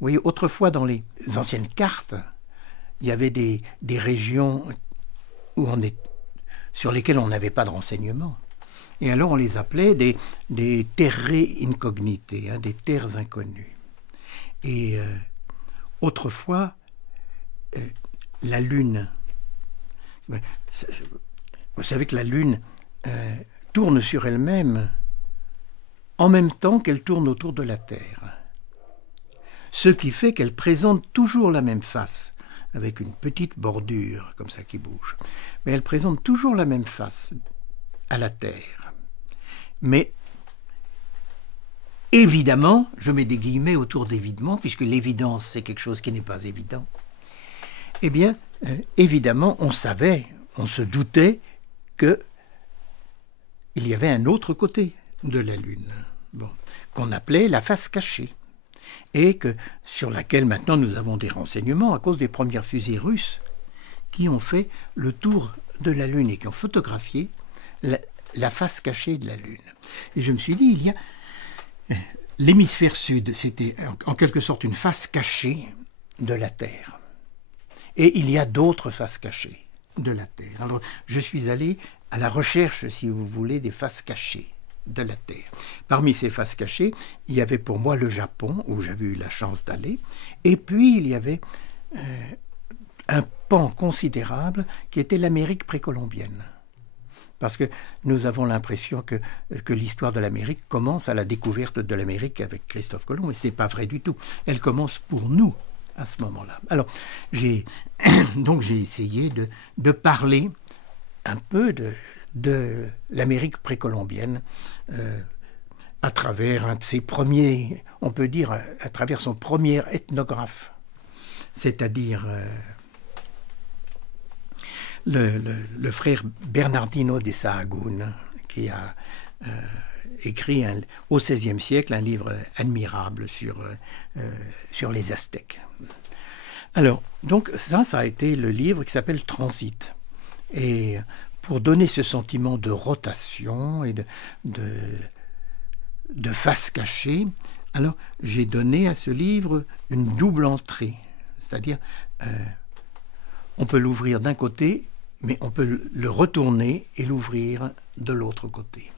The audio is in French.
voyez, autrefois, dans les anciennes cartes, il y avait des régions sur lesquelles on n'avait pas de renseignements. Et alors on les appelait des terrae incognite, hein, des terres inconnues. Et autrefois, la Lune, vous savez que la Lune tourne sur elle-même en même temps qu'elle tourne autour de la Terre. Ce qui fait qu'elle présente toujours la même face, avec une petite bordure comme ça qui bouge. Mais elle présente toujours la même face à la Terre. Mais évidemment, je mets des guillemets autour d'évidemment, puisque l'évidence c'est quelque chose qui n'est pas évident. Eh bien, évidemment, on savait, on se doutait qu'il y avait un autre côté de la Lune, bon, qu'on appelait la face cachée, et sur laquelle maintenant nous avons des renseignements à cause des premières fusées russes qui ont fait le tour de la Lune et qui ont photographié la face cachée de la Lune. Et je me suis dit, il y a l'hémisphère sud, c'était en quelque sorte une face cachée de la Terre. Et il y a d'autres faces cachées de la Terre. Alors, je suis allé à la recherche, si vous voulez, des faces cachées de la Terre. Parmi ces faces cachées, il y avait pour moi le Japon, où j'avais eu la chance d'aller, et puis il y avait un pan considérable qui était l'Amérique précolombienne. Parce que nous avons l'impression que l'histoire de l'Amérique commence à la découverte de l'Amérique avec Christophe Colomb, mais ce n'est pas vrai du tout. Elle commence pour nous à ce moment-là. Alors, j'ai essayé de parler un peu de l'Amérique précolombienne à travers un de ses premiers, on peut dire, à travers son premier ethnographe, c'est-à-dire le frère Bernardino de Sahagún, qui a écrit au XVIe siècle un livre admirable sur les Aztèques. Alors, donc ça a été le livre qui s'appelle Transit. Et pour donner ce sentiment de rotation et de face cachée, alors j'ai donné à ce livre une double entrée. C'est-à-dire, on peut l'ouvrir d'un côté, mais on peut le retourner et l'ouvrir de l'autre côté.